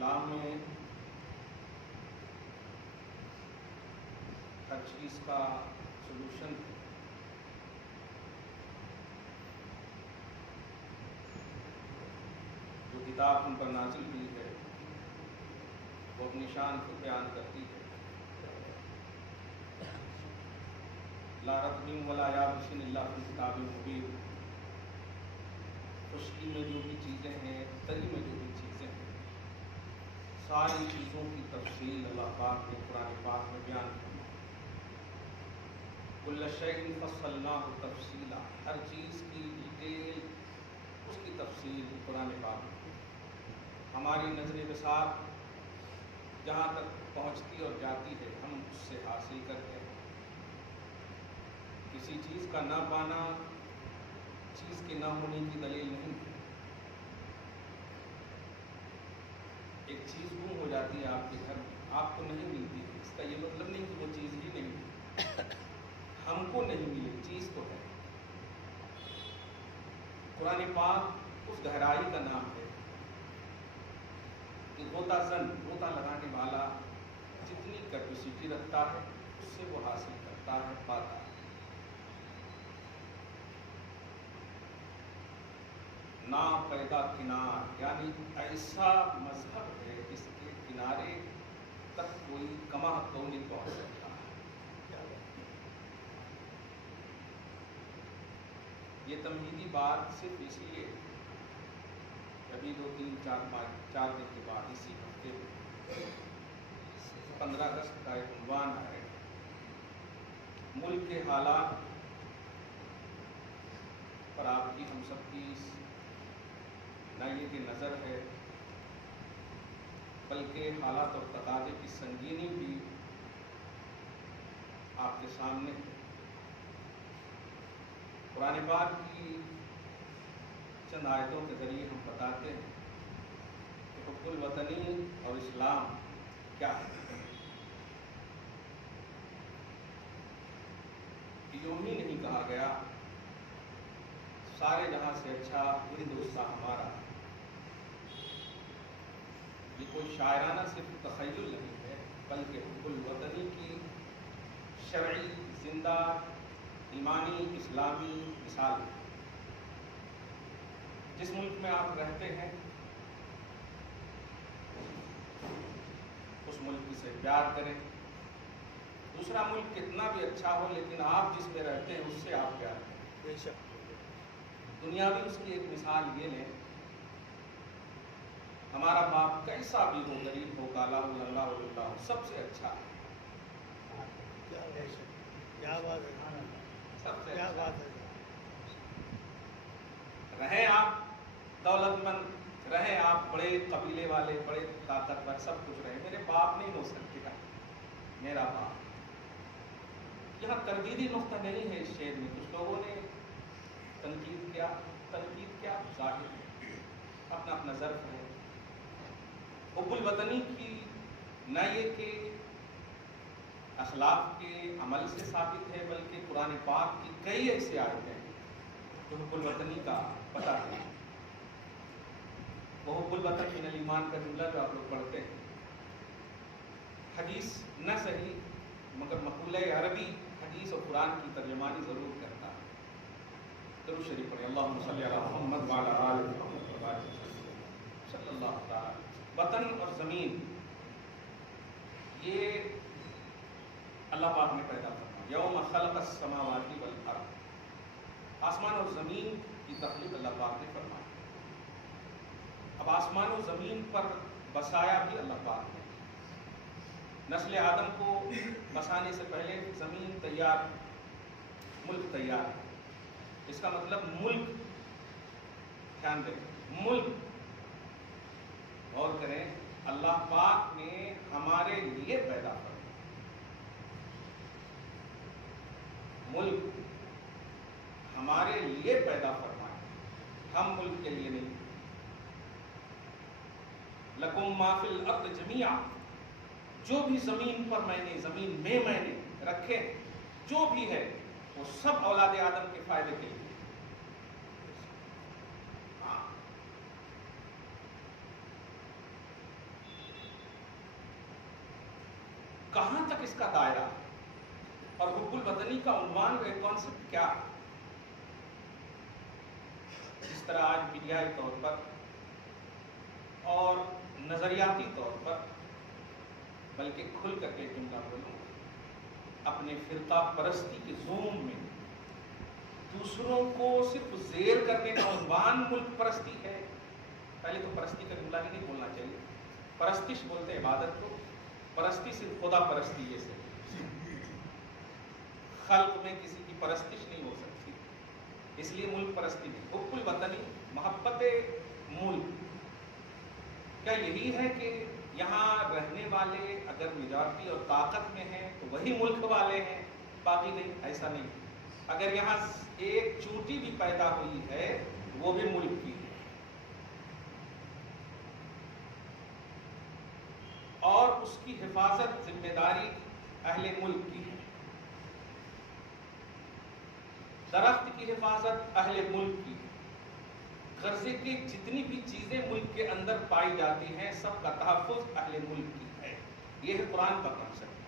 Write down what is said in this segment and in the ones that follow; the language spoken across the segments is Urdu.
اسلام میں ہر چیز کا سلوشن ہے. جو کتاب ہم پر نازل ہوئی ہے وہ اپنی شان کو بیان کرتی ہے. لا رتب ولا یابس الا فی کتاب مبین. خشکی میں جو بھی چیزیں ہیں، تری میں جو بھی چیزیں ہیں، ساری چیزوں کی تفصیل اللہ پاک نے قرآن پاک میں بیان کی. کل شیء فصلناہ تفصیلا. ہر چیز کی ڈیٹیل، اس کی تفصیل قرآن پاک میں. ہماری نظر بصار جہاں تک پہنچتی اور جاتی ہے ہم اس سے حاصل کرتے ہیں. کسی چیز کا نہ پانا چیز کے نہ ہونے کی دلیل نہیں ہے. ایک چیز گم ہو جاتی ہے آپ کے گھر میں، آپ کو نہیں ملتی ہے، اس کا یہ مطلب نہیں کہ وہ چیز ہی نہیں ہے. ہم کو نہیں ملی، چیز تو ہے. قرآن پاک اس گہرائی کا نام ہے کہ غوطہ زن، غوطہ لگانے والا جتنی کیپیسٹی رکھتا ہے اس سے وہ حاصل کرتا ہے، پاتا ہے. نا پیدا کنار، یعنی ایسا مذہب ہے جس کے کنارے تک کوئی کما تو نہیں پہنچ سکتا. یہ تمہیدی بات صرف اس لیے ابھی 2-3-4 دن کے بعد اسی ہفتے میں 15 اگست کا ایک عنوان ہے، ملک کے حالات پر آپ کی ہم سب کی نہ یہ کہ نظر ہے بلکہ حالات اور تقاضے کی سنگینی بھی آپ کے سامنے ہے. قرآن پاک کی چند آیتوں کے ذریعے ہم بتاتے ہیں کہ حب الوطنی اور اسلام کیا ہے. یوں ہی نہیں کہا گیا سارے جہاں سے اچھا ہندوستان ہمارا ہے. یہ کوئی شاعرانہ صرف تخیل نہیں ہے بلکہ حب الوطنی کی شرعی، زندہ، ایمانی، اسلامی مثال ہے. جس ملک میں آپ رہتے ہیں اس ملک سے پیار کریں. دوسرا ملک کتنا بھی اچھا ہو لیکن آپ جس میں رہتے ہیں اس سے آپ پیار کریں. بے شک. دنیاوی اس کی ایک مثال یہ لیں، ہمارا باپ کیسا بھی ہو، غریب ہو، کالا ہو، لنگڑا ہو، لولا ہو، سب سے اچھا ہے. کیا بات ہے، سب سے کیا اچھا بات ہے. رہیں آپ دولت مند، رہیں آپ بڑے قبیلے والے، بڑے طاقتور، سب کچھ رہیں، میرے باپ نہیں ہو سکتے گا. میرا باپ یہاں تردیدی نقطہ نہیں ہے. اس شعر میں کچھ لوگوں نے تنقید کیا ظاہر ہے، اپنا اپنا ظرف ہے. حب الوطنی کی نہ یہ کہ اخلاق کے عمل سے ثابت ہے بلکہ قرآن پاک کی کئی ایسے آیتیں ہیں جو حب الوطنی کا پتہ ہے. وہ حب الوطن من الایمان کا جملہ جو آپ لوگ پڑھتے ہیں، حدیث نہ صحیح مگر مقولہ عربی حدیث اور قرآن کی ترجمانی ضرور کرتا ہے. درود شریف پڑھیں. اللہم صلی علی محمد وعلی آل محمد وبارک وسلم صلی اللہ تعالی. وطن اور زمین یہ اللہ پاک نے پیدا فرمایا. یوم خلق السماوات والارض. آسمان اور زمین کی تخلیق اللہ پاک نے فرمائی. اب آسمان و زمین پر بسایا بھی اللہ پاک نے. نسل آدم کو بسانے سے پہلے زمین تیار، ملک تیار ہے. اس کا مطلب ملک، دھیان دیں، ملک غور کریں، اللہ پاک نے ہمارے لیے پیدا کیا. ملک ہمارے لیے پیدا فرمایا، ہم ملک کے لیے نہیں. لکم ما فی الارض جمیعا. جو بھی زمین پر میں نے، زمین میں نے رکھے جو بھی ہے وہ سب اولاد آدم کے فائدے کے لیے. کہاں تک اس کا دائرہ ہے اور حب الوطنی کا عنوان کانسیپٹ کیا ہے. جس طرح آج میڈیائی طور پر اور نظریاتی طور پر، بلکہ کھل کر کے جملہ بولوں، اپنے فرقہ پرستی کے زوم میں دوسروں کو صرف زیر کرنے کا عنوان ملک پرستی ہے. پہلے تو پرستی کا جملہ ہی نہیں بولنا چاہیے. پرستش بولتے عبادت کو، پرستی صرف خدا پرستی یہ سے. خلق میں کسی کی پرستش نہیں ہو سکتی، اس لیے ملک پرستی نہیں. حب الوطنی، محبت ملک، کیا یہی ہے کہ یہاں رہنے والے اگر میجارٹی اور طاقت میں ہیں تو وہی ملک والے ہیں، باقی نہیں؟ ایسا نہیں. اگر یہاں ایک چوٹی بھی پیدا ہوئی ہے وہ بھی ملک کی ہے، اور اس کی حفاظت ذمہ داری اہل ملک کی ہے. درخت کی حفاظت اہل ملک کی ہے. قرضے کی جتنی بھی چیزیں ملک کے اندر پائی جاتی ہیں سب کا تحفظ اہل ملک کی ہے. یہ ہے قرآن کا کنسپٹ.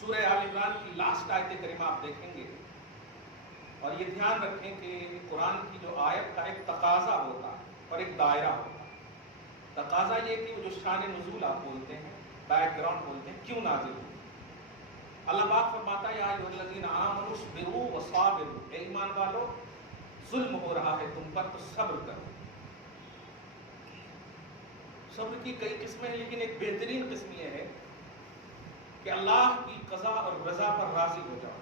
سورہ آل عمران کی لاسٹ آیت کریمہ آپ دیکھیں گے، اور یہ دھیان رکھیں کہ قرآن کی جو آیت کا ایک تقاضا ہوتا ہے اور ایک دائرہ ہوتا ہے. تقاضا یہ کہ وہ جو شان نزول آپ بولتے ہیں، بیک گراؤنڈ بولتے ہیں، کیوں نازل ہوئی. اللہ پاک فرماتا ہے یا ایھا الذین آمنوا اصبروا وصابروا، اے ایمان والو ظلم ہو رہا ہے تم پر تو صبر کرو. صبر کی کئی قسمیں ہیں، لیکن ایک بہترین قسم یہ ہے کہ اللہ کی قضا اور رضا پر راضی ہو جاؤ.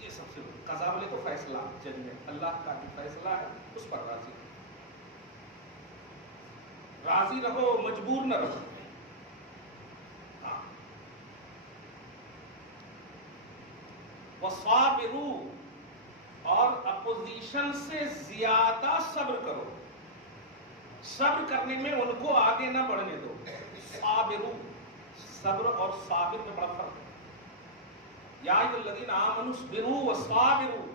یہ سب سے قضا بولے تو فیصلہ، ججمنٹ، اللہ کا جو فیصلہ ہے اس پر راضی ہو. راضی رہو، مجبور نہ رہو. وَصَابِرُوا، اور اپوزیشن سے زیادہ صبر کرو. صبر کرنے میں ان کو آگے نہ بڑھنے دو. صابروا، صبر اور صابر میں بڑا فرق ہے. یا ایھا الذین آمنوا اصبروا وصابروا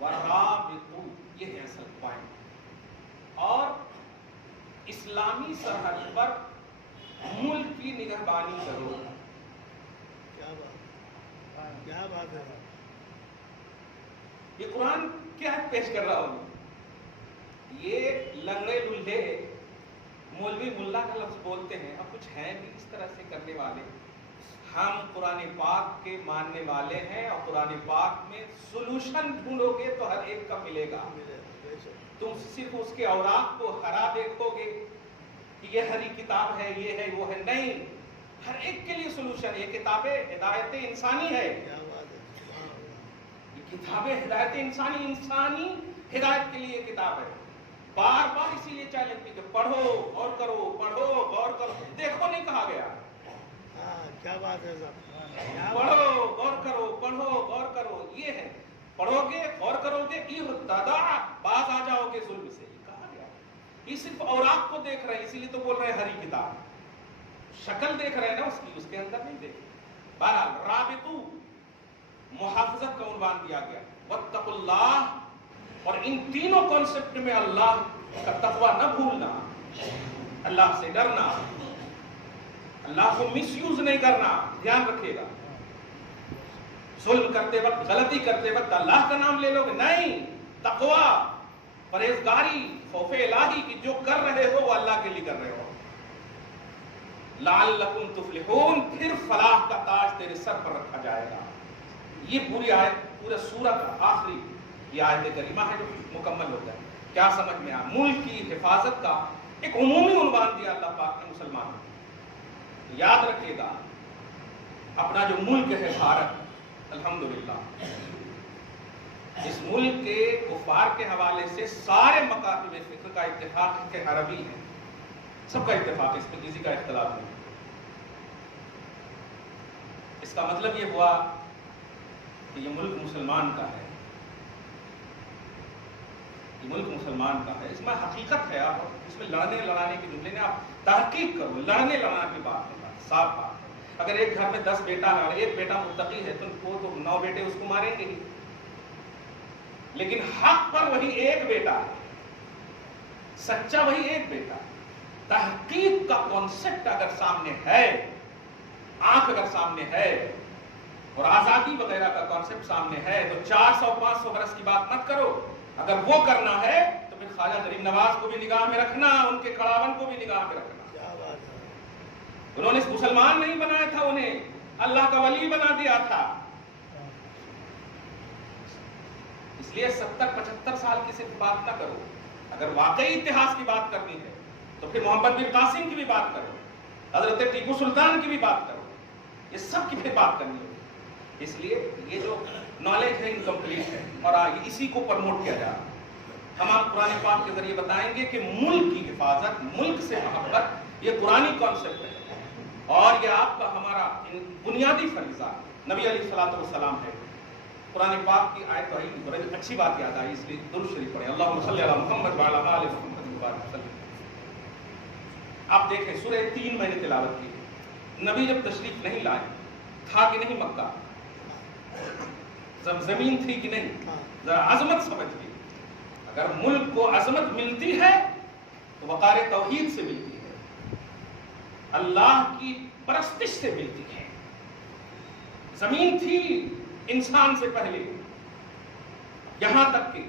ورابطوا، یہ ہے اصل پوائنٹ. اور اسلامی سرحد پر ملک کی نگہبانی کرو. کیا بات ہے. یہ قرآن کیا پیش کر رہا ہوں. یہ لنگڑے للہے مولوی ملا کا لفظ بولتے ہیں، اب کچھ ہیں بھی اس طرح سے کرنے والے. ہم قرآن پاک کے ماننے والے ہیں اور قرآن پاک میں سولوشن ڈھونڈو گے تو ہر ایک کا ملے گا. تم صرف اس کے اوراق کو ہرا دیکھو گے کہ یہ ہری کتاب ہے، یہ ہے، وہ ہے، نہیں. ہر ایک کے لیے سولوشن. یہ کتابیں ہدایت انسانی ہے. یہ کتابیں ہدایت انسانی، انسانی ہدایت کے لیے کتاب ہے. بار بار اسی لیے چیلنج کی کہ پڑھو غور کرو، پڑھو غور کرو. دیکھو نہیں کہا گیا. کیا بات ہے صاحب. پڑھو غور کرو، پڑھو غور کرو. یہ ہے پڑھو گے غور کرو گے ارتدع، باز آ جاؤ گے ظلم سے. یہ کہا گیا. یہ صرف اوراق کو دیکھ رہے ہیں، اسی لیے تو بول رہے ہیں ہری کتاب. شکل دیکھ رہے ہیں نا اس کی، اس کے اندر نہیں دیکھ. بہرحال رابطو، محافظت کا عنوان دیا گیا. واتقوا اللہ، اور ان تینوں کانسیپٹ میں اللہ کا تقویٰ نہ بھولنا، اللہ سے ڈرنا، اللہ کو مس یوز نہیں کرنا. دھیان رکھیے گا. ظلم کرتے وقت، غلطی کرتے وقت اللہ کا نام لے لو گے نہیں. تقویٰ، پرہیزگاری، خوف الہی کی جو کر رہے ہو وہ اللہ کے لیے کر رہے ہو. لعلکم تفلحون، پھر فلاح کا تاج تیرے سر پر رکھا جائے گا. یہ پوری آیت، پورا سورہ کا آخری یہ آیت کریمہ ہے جو مکمل ہوتا ہے. کیا سمجھ میں آیا؟ ملک کی حفاظت کا ایک عمومی عنوان دیا اللہ پاک نے مسلمانوں کو. یاد رکھیے گا اپنا جو ملک ہے بھارت، الحمدللہ اس ملک کے کفار کے حوالے سے سارے مکاتب فکر کا اتفاق کے عربی ہے. سب کا اتفاق، اس میں کسی کا اختلاف نہیں. اس کا مطلب یہ ہوا کہ یہ ملک مسلمان کا ہے. یہ ملک مسلمان کا ہے. اس میں حقیقت ہے. آپ اس میں لڑانے کی جملے نے آپ تحقیق کرو. لڑنے کی بات نہیں، صاف بات ہے. اگر ایک گھر میں 10 بیٹا ہے اور ایک بیٹا متقی ہے تو وہ تو 9 بیٹے اس کو ماریں گے ہی. لیکن حق پر وہی ایک بیٹا ہے، سچا وہی ایک بیٹا. تحقیق کا کانسیپٹ اگر سامنے ہے، آنکھ اگر سامنے ہے، اور آزادی وغیرہ کا کانسیپٹ سامنے ہے، تو 400-500 برس کی بات مت کرو. اگر وہ کرنا ہے تو پھر خواجہ غریب نواز کو بھی نگاہ میں رکھنا، ان کے کڑاون کو بھی نگاہ میں رکھنا. کیا بات ہے. انہوں نے مسلمان نہیں بنایا تھا، انہیں اللہ کا ولی بنا دیا تھا. اس لیے 70-75 سال کی صرف بات نہ کرو. اگر واقعی اتحاد کی بات کرنی ہے تو پھر محمد بن قاسم کی بھی بات کرو، حضرت ٹیپو سلطان کی بھی بات کرو. یہ سب کی پھر بات کرنی ہوگی. اس لیے یہ جو نالج ہے انکمپلیٹ ہے، اور اسی کو پروموٹ کیا جا رہا ہے. ہم قرآن پاک کے ذریعے بتائیں گے کہ ملک کی حفاظت، ملک سے محبت، یہ قرآنی کانسیپٹ ہے، اور یہ آپ کا ہمارا بنیادی فریضہ نبی علیہ الصلوۃ والسلام ہے. قرآن پاک کی آیت پڑھی، بڑی اچھی بات یاد آئی، اس لیے درود شریف پڑھیں. اللہم صلی علی محمد وعلی آل محمد وبارک وسلم. آپ دیکھیں سورہ 3 میں نے تلاوت کی. نبی جب تشریف نہیں لائے، تھا کہ نہیں مکہ، زمین تھی کہ نہیں، ذرا عظمت سمجھ لی. اگر ملک کو عظمت ملتی ہے تو وقار توحید سے ملتی ہے، اللہ کی پرستش سے ملتی ہے. زمین تھی انسان سے پہلے، یہاں تک کہ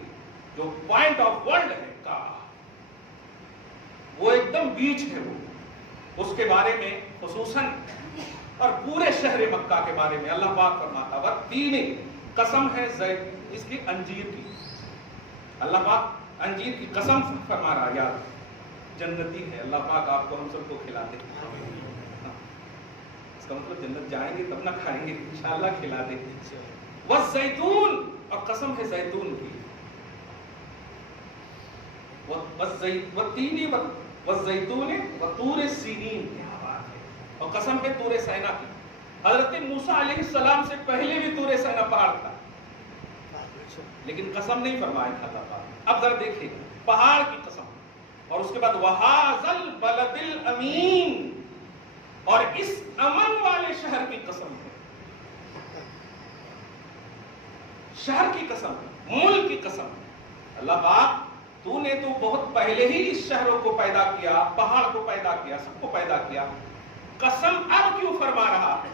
جو پوائنٹ آف ورلڈ ہے کعبہ، وہ ایک دم بیچ ہے. وہ اس کے بارے میں خصوصاً اور پورے شہر مکہ کے بارے میں اللہ پاک فرماتا ہے تین قسم ہے اس کی انجیر کی. اللہ پاک انجیر کی قسم فرما رہا، یار جنتی ہے. اللہ پاک آپ کو ہم سب کو کھلا دے. اس کا مطلب جنت جائیں گے تب نہ کھائیں گے، انشاءاللہ کھلا دے. والزیتون، اور قسم ہے زیتون کی. والتین والزیتون وطور سینین، کیا بات ہے. اور قسم ہے طور سینا کی. حضرت موسیٰ علیہ السلام سے پہلے بھی طور سینا پہاڑ تھا، لیکن قسم نہیں فرمایا تھا اللہ پاک. اب ذرا دیکھیں پہاڑ کی قسم، اور اس کے بعد وَهَٰذَا الْبَلَدِ الْأَمِينَ، اور اس امن والے شہر کی قسم ہے. شہر کی قسم ہے، ملک کی قسم ہے. اللہ پاک تو نے تو بہت پہلے ہی اس شہروں کو پیدا کیا، پہاڑ کو پیدا کیا، سب کو پیدا کیا. قسم اب کیوں فرما رہا ہے؟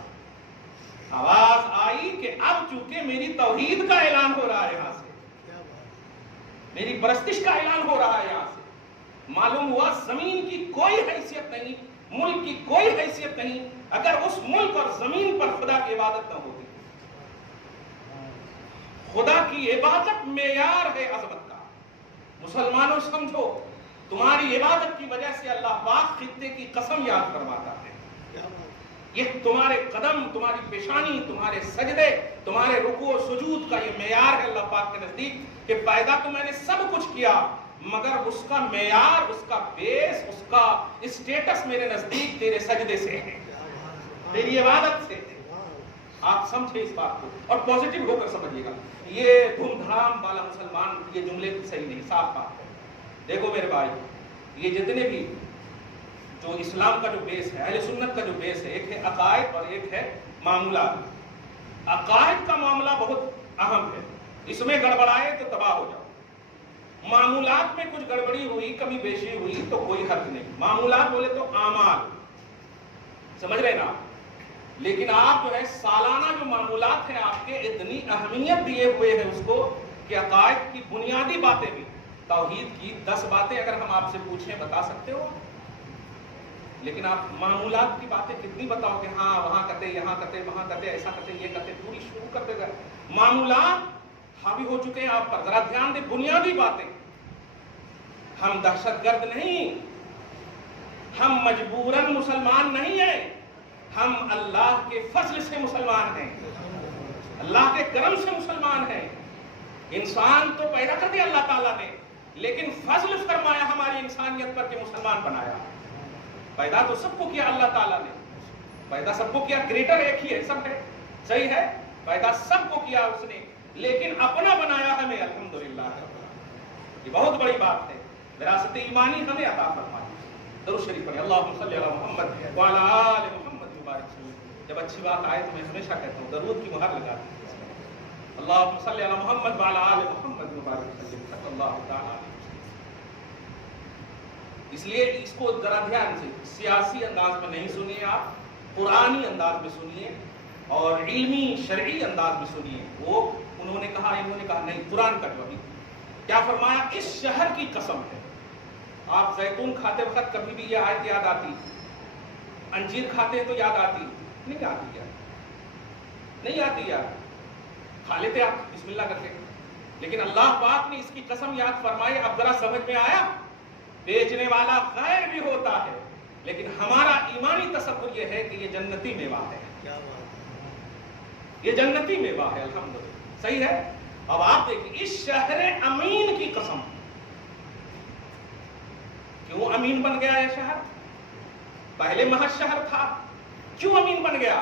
آواز آئی کہ اب چونکہ میری توحید کا اعلان ہو رہا ہے، یہاں سے میری پرستش کا اعلان ہو رہا ہے. یہاں سے معلوم ہوا زمین کی کوئی حیثیت نہیں، ملک کی کوئی حیثیت نہیں اگر اس ملک اور زمین پر خدا کی عبادت نہ ہوتی. خدا کی عبادت معیار ہے عظمت کا. مسلمانوں سمجھو، تمہاری عبادت کی وجہ سے اللہ پاک خطے کی قسم یاد کرواتا ہے. یہ تمہارے قدم، تمہاری پیشانی، تمہارے سجدے، تمہارے رکوع و سجود کا یہ معیار ہے اللہ پاک کے نزدیک کہ پیدا تو میں نے سب کچھ کیا، مگر اس کا معیار، اس کا بیس، اس کا اسٹیٹس میرے نزدیک تیرے سجدے سے ہے، تیری عبادت سے ہے. آپ سمجھے اس بات کو اور پوزیٹو ہو کر سمجھیے گا. یہ دھوم دھام والا مسلمان یہ جملے صحیح نہیں، صاف بات ہے. دیکھو میرے بھائی، یہ جتنے بھی جو اسلام کا جو بیس ہے، اہل سنت کا جو بیس ہے، ایک ہے عقائد اور ایک ہے معمولات. عقائد کا معاملہ بہت اہم ہے، اس میں گڑبڑائے تو تباہ ہو جاؤ. معمولات میں کچھ گڑبڑی ہوئی، کمی بیشی ہوئی تو کوئی حرج نہیں. معمولات بولے تو اعمال، سمجھ رہے نا. لیکن آپ جو ہے سالانہ جو معمولات ہیں آپ کے، اتنی اہمیت دیے ہوئے ہیں اس کو کہ عقائد کی بنیادی باتیں بھی، توحید کی 10 باتیں اگر ہم آپ سے پوچھیں بتا سکتے ہو، لیکن آپ معمولات کی باتیں کتنی بتاؤ کہ ہاں وہاں کہتے، یہاں کہتے، وہاں کہتے، ایسا کہتے، یہ کہتے، پوری شروع کر دے گا. معمولات حاوی ہو چکے ہیں آپ پر. ذرا دھیان دیں، بنیادی باتیں. ہم دہشت گرد نہیں، ہم مجبوراً مسلمان نہیں ہیں، ہم اللہ کے فضل سے مسلمان ہیں، اللہ کے کرم سے مسلمان ہیں. انسان تو پیدا کر دیا اللہ تعالیٰ نے، لیکن فضل فرمایا ہماری انسانیت پر کہ مسلمان بنایا. پیدا تو سب کو کیا اللہ تعالیٰ نے، پیدا سب کو کیا، کریٹر ایک ہی ہے، سب ہے، صحیح ہے، پیدا سب کو کیا اس نے، لیکن اپنا بنایا ہمیں. الحمدللہ، یہ بہت بڑی بات ہے. وراثت ایمانی ہمیں عطا فرمائی. درود شریف پڑھیں. اللہم صلی علی محمد وعلی آل محمد مبارک وسلم. جب اچھی بات آئے تو میں ہمیشہ کہتا ہوں درود کی مہر لگا دیں. اللہم صلی علی محمد وعلی آل محمد مبارک وسلم. اللہ تعالی اس لیے اس کو ذرا دھیان سے سیاسی انداز میں نہیں سنیے آپ، قرآنی انداز میں سنیے اور علمی شرعی انداز میں سنیے. وہ انہوں نے کہا نہیں، قرآن کا جو ابھی کیا فرمایا، اس شہر کی قسم ہے. آپ زیتون کھاتے وقت کبھی بھی یہ آیت یاد آتی؟ انجیر کھاتے تو یاد آتی؟ نہیں آتی یار، نہیں آتی یار. کھا لیتے آپ بسم اللہ کر کے، لیکن اللہ پاک نے اس کی قسم یاد فرمائی. اب ذرا سمجھ میں آیا؟ بیچنے والا غیر بھی ہوتا ہے، لیکن ہمارا ایمانی تصور یہ ہے کہ یہ جنتی میوہ ہے. یہ جنتی میوہ ہے، الحمدللہ. صحیح ہے. اب آپ دیکھیں اس شہر امین کی قسم. کیوں امین بن گیا یہ شہر؟ پہلے محض شہر تھا، کیوں امین بن گیا؟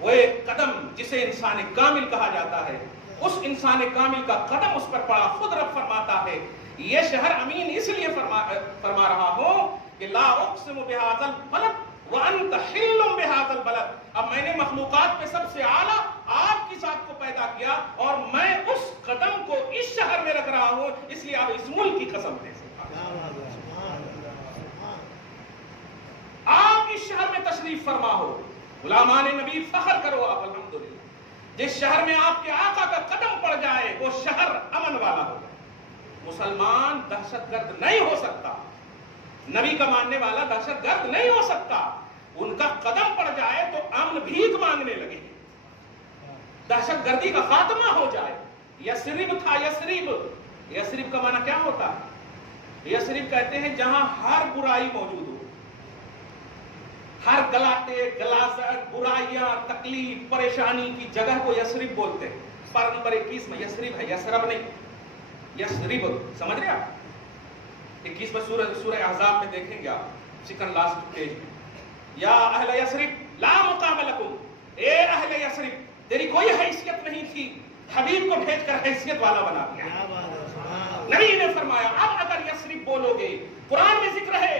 وہ ایک قدم جسے انسان کامل کہا جاتا ہے، اس انسان کامل کا قدم اس پر پڑا. خود رب فرماتا ہے یہ شہر امین اس لیے فرما رہا ہوں کہ لا اقسم بہذا البلد وانت حل بہذا البلد. اب میں نے مخلوقات میں سب سے اعلیٰ آپ کی ذات کو پیدا کیا اور میں اس قدم کو اس شہر میں رکھ رہا ہوں، اس لیے آپ اس ملک کی قسم دے سکتے. آپ اس شہر میں تشریف فرما ہو، غلامان نبی فخر کرو آپ الحمدللہ. جس شہر میں آپ کے آقا کا قدم پڑ جائے وہ شہر امن والا ہو جائے. مسلمان دہشت گرد نہیں ہو سکتا، نبی کا ماننے والا دہشت گرد نہیں ہو سکتا. ان کا قدم پڑ جائے تو امن بھیک مانگنے لگے، دہشت گردی کا خاتمہ ہو جائے. یثرب تھا، یثرب کا معنی کیا ہوتا ہے؟ یثرب کہتے ہیں جہاں ہر برائی موجود ہو، ہر گلاٹے گلازت برائیاں تکلیف پریشانی کی جگہ کو یثرب بولتے ہیں. پارہ نمبر 21 میں یثرب ہے، یثرب نہیں. یثرب سمجھ رہے آپ؟ 21 میں سورہ احزاب میں دیکھیں گے آپ، سیکنڈ لاسٹ پیج میں، یا اہل یثرب لا مقام لکم. اے اہل یثرب تیری کوئی حیثیت نہیں تھی، حبیب کو بھیج کر حیثیت والا بنا دیا. نبی نے فرمایا اب اگر یثرب بولو گے، قرآن میں ذکر ہے،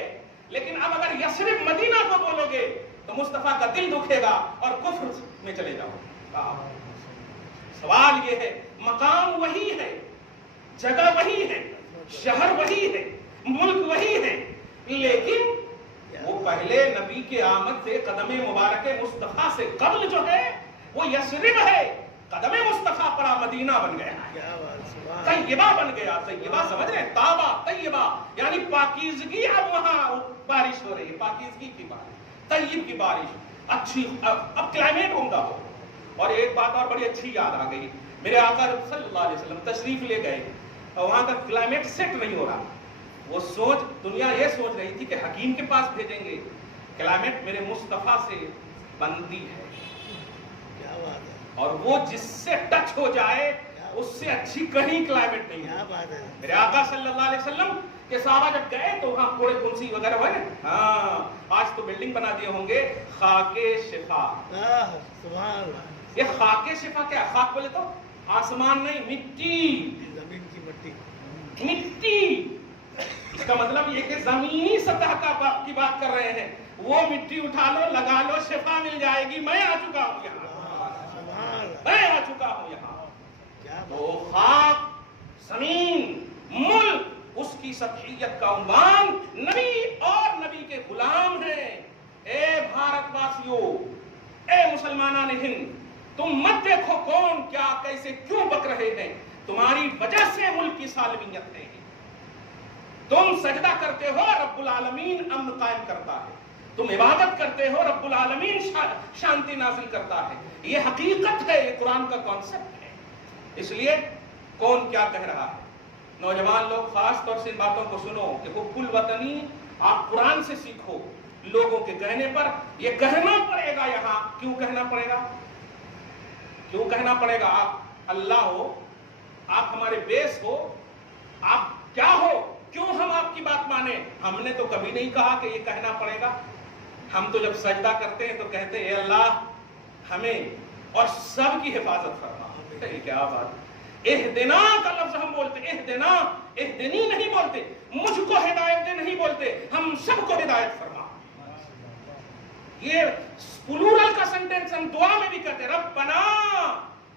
لیکن اب اگر یثرب مدینہ کو بولو گے تو مصطفیٰ کا دل دکھے گا اور کفر میں چلے جاؤ. سوال یہ ہے، مقام وہی ہے، جگہ وہی ہے، شہر وہی ہے، ملک وہی ہے، لیکن وہ پہلے نبی کے آمد سے قدم مبارک مصطفیٰ سے قبل جو ہے وہ یثرب ہے. قدم مصطفیٰ پڑا مدینہ بن گیا، طیبہ بن گیا. طیبہ سمجھ رہے ہیں؟ تابہ طیبہ یعنی پاکیزگی. اب وہاں بارش ہو رہی ہے، پاکیزگی کی بارش، طیب کی بارش، اچھی. اب کلائمیٹ عمدہ ہو. اور ایک بات اور بڑی اچھی یاد آ گئی، میرے آقا صلی اللہ علیہ وسلم تشریف لے گئے اور وہاں کا کلائمیٹ سیٹ نہیں ہو رہا. وہ سوچ دنیا یہ سوچ رہی تھی کہ حکیم کے پاس بھیجیں گے، کلائمیٹ میرے مصطفیٰ سے بندی ہے. اور وہ جس سے ٹچ ہو جائے اس سے اچھی کہیں کلائمیٹ نہیں ہے. میرے آقا صلی اللہ علیہ وسلم کے صحابہ جب گئے تو وہاں کوڑے پھنسی وغیرہ ہوئے نا. ہاں آج تو بلڈنگ بنا دیے ہوں گے. خاک شفا، یہ خاک شفا کیا؟ خاک بولے تو آسمان نہیں، مٹی، زمین کی مٹی. مٹی اس کا مطلب یہ کہ زمینی سطح کی بات کر رہے ہیں. وہ مٹی اٹھا لو لگا لو شفا مل جائے گی. میں آ چکا ہوں یہاں، میں آ چکا ہوں یہاں. تو خاک، زمین، ملک، اس کی سطحیت کا عنوان نبی اور نبی کے غلام ہیں. اے بھارت واسیو، اے مسلمانان ہند، تم مت دیکھو کون کیا کیسے کیوں بک رہے ہیں، تمہاری وجہ سے ملک کی سالمیت ہے. تم سجدہ کرتے ہو رب العالمین امن قائم کرتا ہے، تم عبادت کرتے ہو رب العالمین شانتی نازل کرتا ہے. یہ حقیقت ہے، یہ قرآن کا کانسیپٹ ہے. اس لیے کون کیا کہہ رہا ہے، نوجوان لوگ خاص طور سے ان باتوں کو سنو کہ حب الوطنی آپ قرآن سے سیکھو. لوگوں کے کہنے پر یہ کہنا پڑے گا. یہاں کیوں کہنا پڑے گا؟ کیوں کہنا پڑے گا؟ آپ اللہ ہو، آپ ہمارے بیس ہو، آپ کیا ہو، کیوں ہم آپ کی بات مانیں؟ ہم نے تو کبھی نہیں کہا کہ یہ کہنا پڑے گا. ہم تو جب سجدہ کرتے ہیں تو کہتے ہیں اے اللہ ہمیں اور سب کی حفاظت فرما. یہ کیا بات، اہدنا کا لفظ ہم بولتے، اہدنا، اہدنی نہیں بولتے، مجھ کو ہدایت دے نہیں بولتے، ہم سب کو ہدایت فرما. یہ پلورل کا سینٹینس ہم دعا میں بھی کہتے ہیں، ربنا،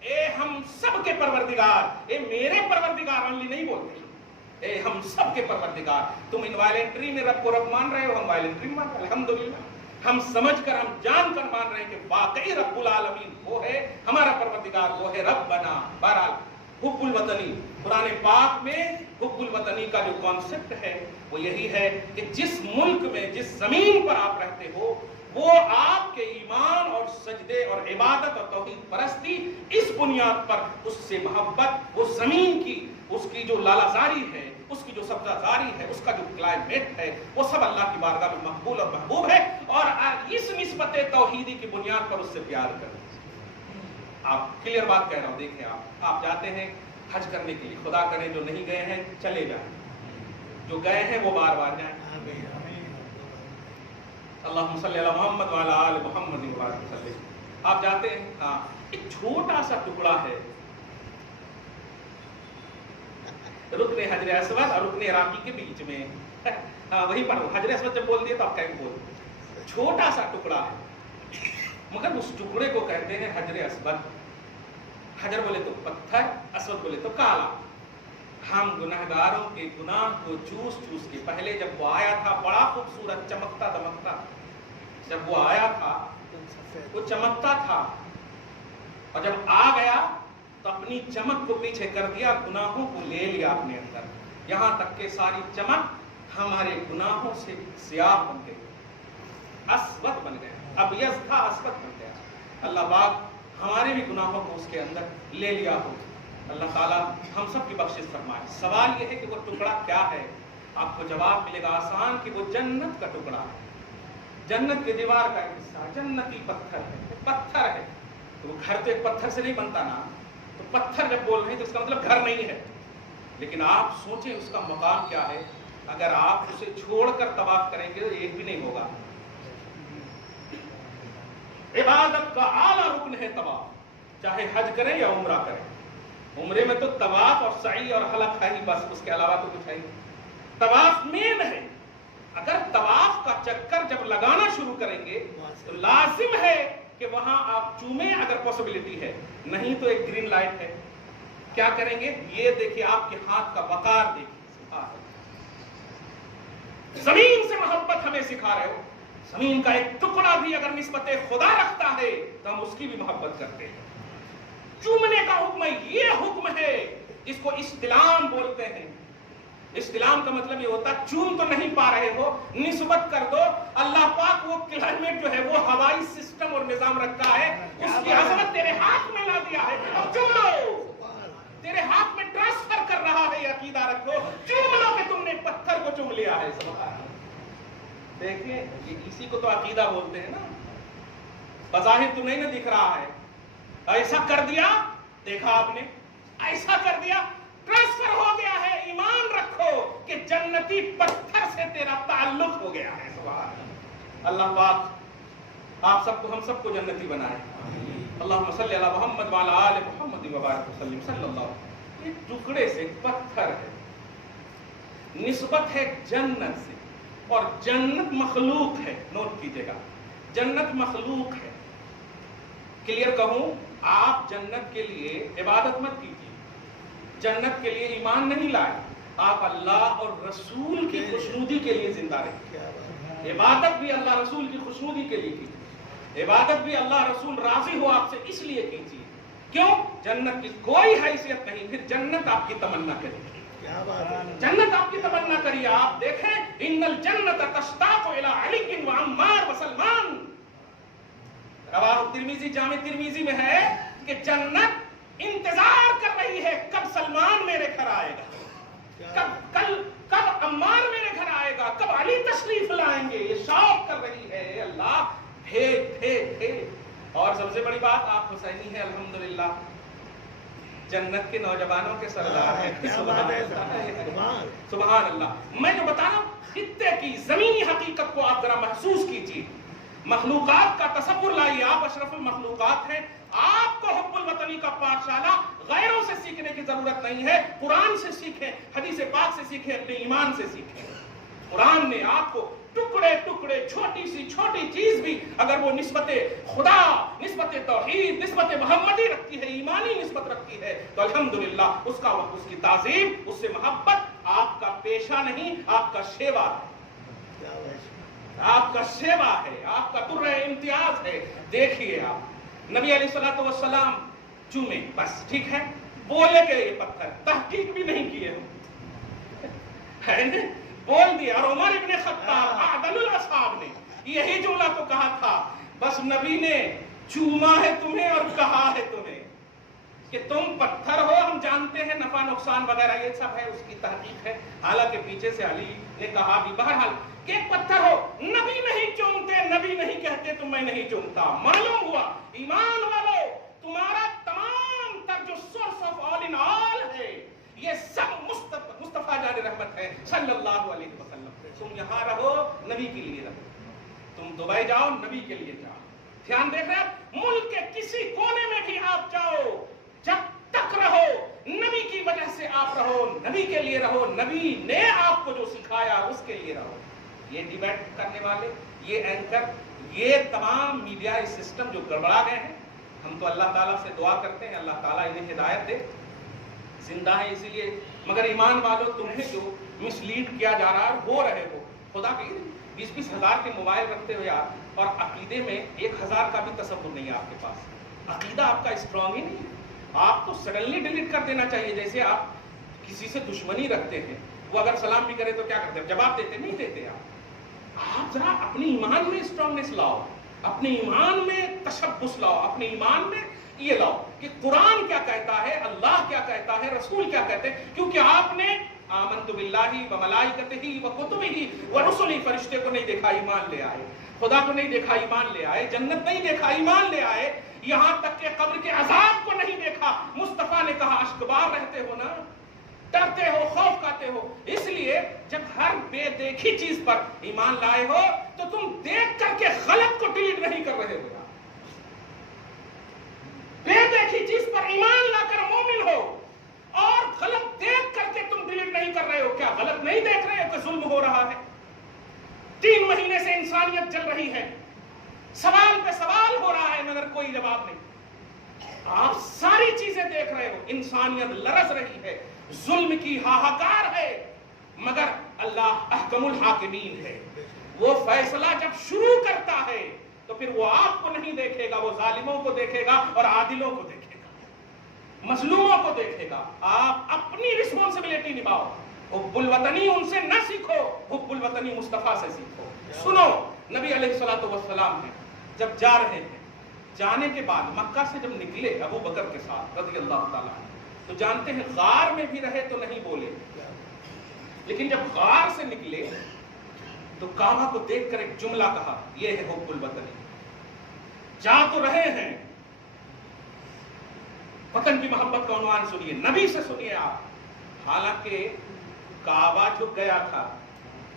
اے ہم سب کے پروردگار، اے میرے پروردگار، انلی نہیں بولتے. اے ہم سب کے پروردگار، تم انوائلنٹری میں رب کو رب مان رہے ہو، ہم وائلنٹری مان رہے ہیں، الحمدللہ ہم سمجھ کر ہم جان کر مان رہے ہیں کہ واقعی رب العالمین وہ ہے، ہمارا پروردگار وہ ہے ربنا۔ بہرحال حب الوطنی، قرآن پاک میں حب الوطنی کا جو کانسیپٹ ہے وہ یہی ہے کہ جس ملک میں، جس زمین پر آپ رہتے ہو، وہ آپ کے ایمان اور سجدے اور عبادت اور توحید پرستی، اس بنیاد پر اس سے محبت، وہ زمین کی اس کی جو لالازاری ہے، اس کی جو سبزہ زاری ہے، اس کا جو کلائمیٹ ہے، وہ سب اللہ کی بارگاہ میں مقبول اور محبوب ہے، اور اس نسبت توحیدی کی بنیاد پر اس سے پیار کریں۔ آپ کلیئر بات کہہ رہا ہوں، دیکھیں آپ جاتے ہیں حج کرنے کے لیے، خدا کریں جو نہیں گئے ہیں چلے جائیں، جو گئے ہیں وہ بار بار جائیں۔ اللہم صلی علی محمد وعلی آل محمد وبارک وسلم۔ آپ جاتے ہیں، ہاں ایک چھوٹا سا ٹکڑا ہے رکن حجر اسود اور رکن عراقی کے بیچ میں، ہاں وہی پڑھو، حجر اسود جب بول دیے تو آپ کہیں بول، چھوٹا سا ٹکڑا ہے، مگر اس ٹکڑے کو کہتے ہیں حجر اسود۔ حجر بولے تو پتھر، اسود بولے تو کالا۔ ہم گناہگاروں کے گناہ کو چوس چوس کے، پہلے جب وہ آیا تھا بڑا خوبصورت چمکتا دمکتا، جب وہ آیا تھا وہ چمکتا تھا، اور جب آ گیا تو اپنی چمک کو پیچھے کر دیا، گناہوں کو لے لیا اپنے اندر، یہاں تک کہ ساری چمک ہمارے گناہوں سے سیاہ بن گئی، اسود بن گیا، ابیض تھا اسود بن گیا۔ اللہ پاک ہمارے بھی گناہوں کو اس کے اندر لے لیا ہو، اللہ تعالیٰ ہم سب کی بخشش فرمائے۔ سوال یہ ہے کہ وہ ٹکڑا کیا ہے؟ آپ کو جواب ملے گا آسان کہ وہ جنت کا ٹکڑا ہے، جنت کی دیوار کا ایک حصہ، جنتی پتھر ہے، پتھر ہے۔ تو وہ گھر تو ایک پتھر سے نہیں بنتا نا، تو پتھر جب بول رہے ہیں تو اس کا مطلب گھر نہیں ہے، لیکن آپ سوچیں اس کا مقام کیا ہے۔ اگر آپ اسے چھوڑ کر طواف کریں گے تو ایک بھی نہیں ہوگا۔ عبادت کا اعلیٰ رکن ہے طواف، چاہے حج کریں یا عمرہ کریں۔ عمرے میں تو طواف اور سعی اور حلق ہے ہی بس، اس کے علاوہ تو کچھ ہے ہی۔ طواف مین ہے، اگر طواف کا چکر جب لگانا شروع کریں گے تو لازم ہے کہ وہاں آپ چومیں اگر پاسبلٹی ہے، نہیں تو ایک گرین لائٹ ہے۔ کیا کریں گے؟ یہ دیکھیں آپ کے ہاتھ کا وقار دیکھیں، زمین سے محبت ہمیں سکھا رہے ہو، زمین کا ایک ٹکڑا بھی اگر نسبت خدا رکھتا ہے تو ہم اس کی بھی محبت کرتے ہیں۔ چومنے کا حکم یہ حکم ہے جس کو استلام بولتے ہیں۔ استلام کا مطلب یہ ہوتا ہے چوم تو نہیں پا رہے ہو، نسبت کر دو۔ اللہ پاک وہ کلائمیٹ جو ہے، وہ ہوائی سسٹم اور نظام رکھا ہے، اس کی عظمت تیرے ہاتھ میں لا دیا ہے، اب چوم لو۔ تیرے ہاتھ میں ٹرانسفر کر رہا ہے، یہ عقیدہ رکھو، چوم لو کہ تم نے پتھر کو چوم لیا ہے۔ سبحان اللہ۔ دیکھیں اسی کو تو عقیدہ بولتے ہیں نا، بظاہر تو نہیں نہ دکھ رہا ہے، ایسا کر دیا، دیکھا آپ نے، ایسا کر دیا، ٹرانسفر ہو گیا ہے۔ ایمان رکھو کہ جنتی پتھر سے تیرا تعلق ہو گیا ہے۔ سبحان اللہ۔ پاک آپ سب کو، ہم سب کو جنتی بنائے۔ اللہم صلی علی محمد وعلی آل محمد وبارک وسلم صلی اللہ علیہ وسلم۔ یہ ٹکڑے سے پتھر ہے، نسبت ہے جنت سے، اور جنت مخلوق ہے، نوٹ کیجئے گا، جنت مخلوق ہے۔ کلیئر کہوں، آپ جنت کے لیے عبادت مت کیجیے، جنت کے لیے ایمان نہیں لائے، آپ اللہ اور رسول کی خوشنودی کے لیے زندہ رہیں۔ عبادت بھی اللہ رسول کی خوشنودی کے لیے کیجیے، عبادت بھی اللہ رسول راضی ہو آپ سے اس لیے کیجیے۔ کیوں؟ جنت کی کوئی حیثیت نہیں، پھر جنت آپ کی تمنا کرے گی، جنت آپ کی تمنا کریے۔ آپ دیکھیں، ان الجنت تشتاق الی علی و عمار و سلمان، رواہ ترمذی، جامع ترمذی میں ہے کہ جنت انتظار کر رہی ہے کب سلمان میرے گھر آئے گا، کب عمار میرے گھر آئے گا، کب علی تشریف لائیں گے، یہ شوق کر رہی ہے۔ اے اللہ بھیج۔ اور سب سے بڑی بات، آپ حسینی ہیں الحمدللہ، جنت کے نوجوانوں کے سردار ہیں۔ سبحان اللہ۔ میں جو بتا رہا ہوں، خطے کی زمینی حقیقت کو آپ ذرا محسوس کیجیے، مخلوقات کا تصور لائیے، آپ اشرف المخلوقات ہیں۔ آپ کو حب الوطنی کا پاٹھشالہ غیروں سے سیکھنے کی ضرورت نہیں ہے، قرآن سے سیکھیں، حدیث پاک سے سیکھیں، اپنے ایمان سے سیکھیں۔ قرآن نے آپ کو ٹکڑے ٹکڑے، چھوٹی سی چھوٹی چیز بھی اگر وہ نسبت خدا، نسبت توحید، نسبت محمدی رکھتی ہے، ایمانی نسبت رکھتی ہے، تو الحمدللہ اس کا وقت، اس کی تعظیم، اس سے محبت آپ کا پیشہ نہیں، آپ کا شیوا ہے، آپ کا شیوا ہے، آپ کا در امتیاز ہے۔ دیکھیے آپ نبی علیہ الصلوۃ والسلام چومے بس ٹھیک ہے، بولے کہ یہ پتھر، تحقیق بھی نہیں کیے ہم، بول دیا۔ اور عمر ابن خطاب عادل الاصحاب نے یہی جملہ تو کہا تھا، بس نبی نے چوما ہے تمہیں اور کہا ہے تمہیں کہ تم پتھر ہو، ہم جانتے ہیں نفع نقصان وغیرہ یہ سب ہے، اس کی تحقیق ہے، حالانکہ پیچھے سے علی نے کہا بھی بہرحال کہ ایک پتھر ہو، نبی نہیں چومتے، نبی نہیں کہتے تو میں نہیں چومتا۔ معلوم ہوا ایمان والو تمہارا تمام تر جو سورس آف آل ان آل ہے یہ سب مصطفیٰ جان رحمت ہے صلی اللہ علیہ وسلم۔ تم یہاں رہو نبی کے لیے رہو، تم دبئی جاؤ نبی کے لیے جاؤ۔ دھیان دیکھ رہے ہیں، ملک کے کسی کونے میں بھی آپ جاؤ، جب تک رہو نبی کی وجہ سے آپ رہو، نبی کے لیے رہو، نبی نے آپ کو جو سکھایا اس کے لیے رہو۔ یہ ڈیبیٹ کرنے والے، یہ اینکر، یہ تمام میڈیا سسٹم جو گڑبڑا گئے ہیں، ہم تو اللہ تعالیٰ سے دعا کرتے ہیں اللہ تعالیٰ انہیں ہدایت دے، زندہ ہے اسی لیے، مگر ایمان والو تمہیں جو مس لیڈ کیا جا رہا ہے ہو رہے ہو، خدا کی 20-20 ہزار کے موبائل رکھتے ہو یار، اور عقیدے میں 1000 کا بھی تصور نہیں ہے آپ کے پاس، عقیدہ آپ کا اسٹرانگ ہی نہیں ہے، آپ تو سڈنلی ڈیلیٹ کر دینا چاہیے۔ جیسے آپ کسی سے دشمنی رکھتے ہیں، وہ اگر سلام بھی کرے تو کیا کرتے ہیں، جواب دیتے نہیں دیتے آپ ذرا اپنی ایمان میں اسٹرانگنس لاؤ، اپنے ایمان میں تشبث لاؤ، اپنے ایمان میں یہ لاؤ کہ قرآن کیا کہتا ہے، اللہ کیا کہتا ہے، رسول کیا کہتے ہیں، کیونکہ آپ نے آمنت باللہ و ملائکتہ و کتبہ و رسلہ، فرشتے کو نہیں دیکھا ایمان لے آئے، خدا کو نہیں دیکھا ایمان لے آئے، جنت نہیں دیکھا ایمان لے آئے، یہاں تک کہ قبر کے عذاب کو نہیں دیکھا، مصطفیٰ نے کہا اشکبار رہتے ہو نا، ڈرتے ہو، خوف کھاتے ہو۔ اس لیے جب ہر بے دیکھی چیز پر ایمان لائے ہو تو تم دیکھ کر کے غلط کو ڈیلیٹ نہیں کر رہے ہو، بے دیکھی چیز پر ایمان لا کر مومن ہو، اور غلط دیکھ کر کے تم ڈیلیٹ نہیں کر رہے ہو۔ کیا غلط نہیں دیکھ رہے ہو کہ ظلم ہو رہا ہے؟ 3 مہینے سے انسانیت جل رہی ہے، سوال پہ سوال ہو رہا ہے مگر کوئی جواب نہیں۔ آپ ساری چیزیں دیکھ رہے ہو، انسانیت لرز رہی ہے، ظلم کی ہاہاکار ہے، مگر اللہ احکم الحاکمین ہے، وہ فیصلہ جب شروع کرتا ہے تو پھر وہ آپ کو نہیں دیکھے گا، وہ ظالموں کو دیکھے گا اور عادلوں کو دیکھے گا، مظلوموں کو دیکھے گا۔ آپ اپنی رسپانسبلٹی نبھاؤ، حب الوطنی ان سے نہ سیکھو، حب الوطنی مصطفیٰ سے سیکھو۔ سنو نبی علیہ الصلوۃ والسلام نے جب جا رہے ہیں، جانے کے بعد مکہ سے جب نکلے ابو بکر کے ساتھ رضی اللہ تعالیٰ عنہ، تو جانتے ہیں غار میں بھی رہے تو نہیں بولے، لیکن جب غار سے نکلے تو کعبہ کو دیکھ کر ایک جملہ کہا، یہ ہے حب الوطنی۔ جا تو رہے ہیں، وطن کی محبت کا عنوان سنیے، نبی سے سنیے آپ، حالانکہ کعبہ جھک گیا تھا،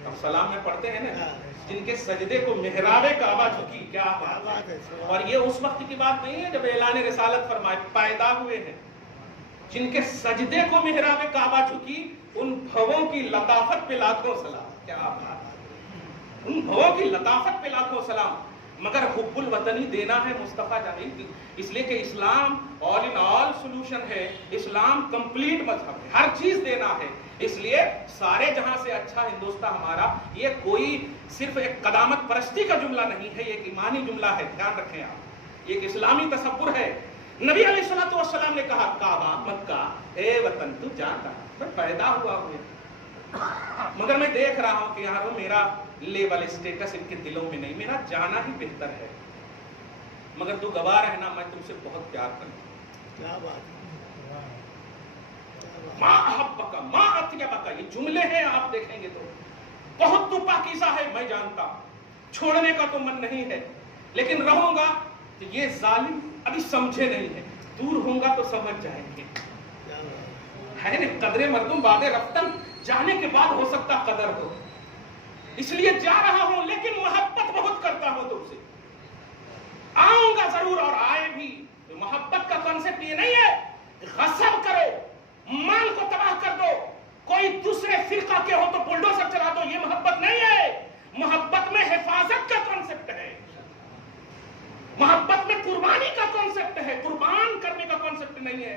اب سلام میں پڑھتے ہیں نا، جن کے سجدے کو محراب کعبہ جھکی، کیا بات ہے، اور یہ اس وقت کی بات نہیں ہے جب اعلان رسالت فرمائے، پیدا ہوئے ہیں، جن کے سجدے کو محراب کعبہ جھکی، ان بھووں کی لطافت پہ لاکھوں سلام، کیا بات ہے، ان بھووں کی لطافت پہ لاکھوں سلام، مگر حب الوطنی دینا ہے مصطفیٰ جانیں کی، اس لیے کہ اسلام آل ان آل سولوشن ہے، اسلام کمپلیٹ مذہب ہے، ہر چیز دینا ہے، اس لیے سارے جہاں سے اچھا ہندوستان ہمارا، یہ کوئی صرف ایک قدامت پرستی کا جملہ نہیں ہے، یہ ایک ایمانی جملہ ہے، دھیان رکھیں آپ، یہ ایک اسلامی تصور ہے۔ نبی علیہ الصلوۃ والسلام نے کہا، کعبہ مکہ، اے وطن تو جانتا، میں پیدا ہوا ہوں مگر میں دیکھ رہا ہوں کہ یار میرا لیول اسٹیٹس ان کے دلوں میں نہیں، میرا جانا ہی بہتر ہے، مگر تو گواہ رہنا میں تم سے بہت پیار کرتا ہوں۔ کیا بات ہے، ماں احبک ماں اطیبک، یہ جملے ہیں، آپ دیکھیں گے تو بہت تو پاکیزہ ہے، میں جانتا ہوں، چھوڑنے کا تو من نہیں ہے، لیکن رہوں گا تو یہ ظالم ابھی سمجھے نہیں ہے، دور ہوں گا تو سمجھ جائیں گے، ہے نا، قدرے مردم بعد رفتن، جانے کے بعد ہو سکتا قدر ہو، اس لیے جا رہا ہوں لیکن محبت بہت کرتا ہوں تم سے، آؤں گا ضرور اور آئے بھی۔ محبت کا کانسیپٹ یہ نہیں ہے غصب کرو، مال کو تباہ کر دو، کوئی دوسرے فرقہ کے ہو تو بلڈوزر چلا دو، یہ محبت نہیں ہے، محبت میں حفاظت کا کانسیپٹ ہے، محبت میں قربانی کا کانسیپٹ ہے، قربان کرنے کا کانسیپٹ نہیں ہے۔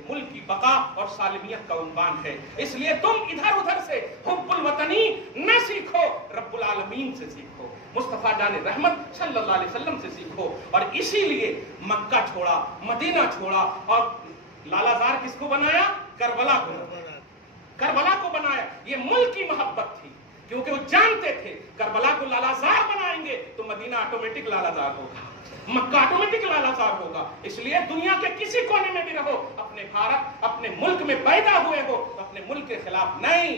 یہ ملک کی بقا اور سالمیت کا عنوان ہے. اس لیے تم ادھر ادھر سے حب الوطنی نہ سیکھو، رب العالمین سے سیکھو، مصطفیٰ جان رحمت صلی اللہ علیہ وسلم سے سیکھو. اور اسی لیے مکہ چھوڑا، مدینہ چھوڑا، اور لالا زار کس کو بنایا؟ کربلا کو. کربلا کو بنایا. یہ ملک کی محبت تھی، کیونکہ وہ جانتے تھے کربلا کو لالا زار بنائیں گے تو مدینہ آٹومیٹک لالا زار ہوگا، مکہ آٹومیٹک لالا زار ہوگا. اس لیے دنیا کے کسی کونے میں بھی رہو، اپنے بھارت، اپنے ملک میں پیدا ہوئے ہو تو اپنے ملک کے خلاف نہیں.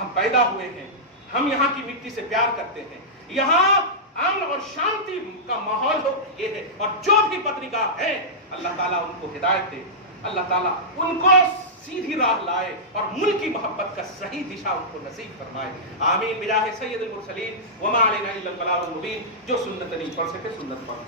ہم پیدا ہوئے ہیں، ہم یہاں کی مٹی سے پیار کرتے ہیں، یہاں امن اور شانتی کا ماحول ہو، یہ ہے. اور جو بھی پترکار ہیں اللہ تعالیٰ ان کو ہدایت دے، اللہ تعالیٰ ان کو سیدھی راہ لائے اور ملک کی محبت کا صحیح دشا ان کو نصیب فرمائے. آمین بجاہ سید المرسلین وما علینا الا البلاغ المبین. جو سنت نہیں پڑھ سکے سنت پڑھ.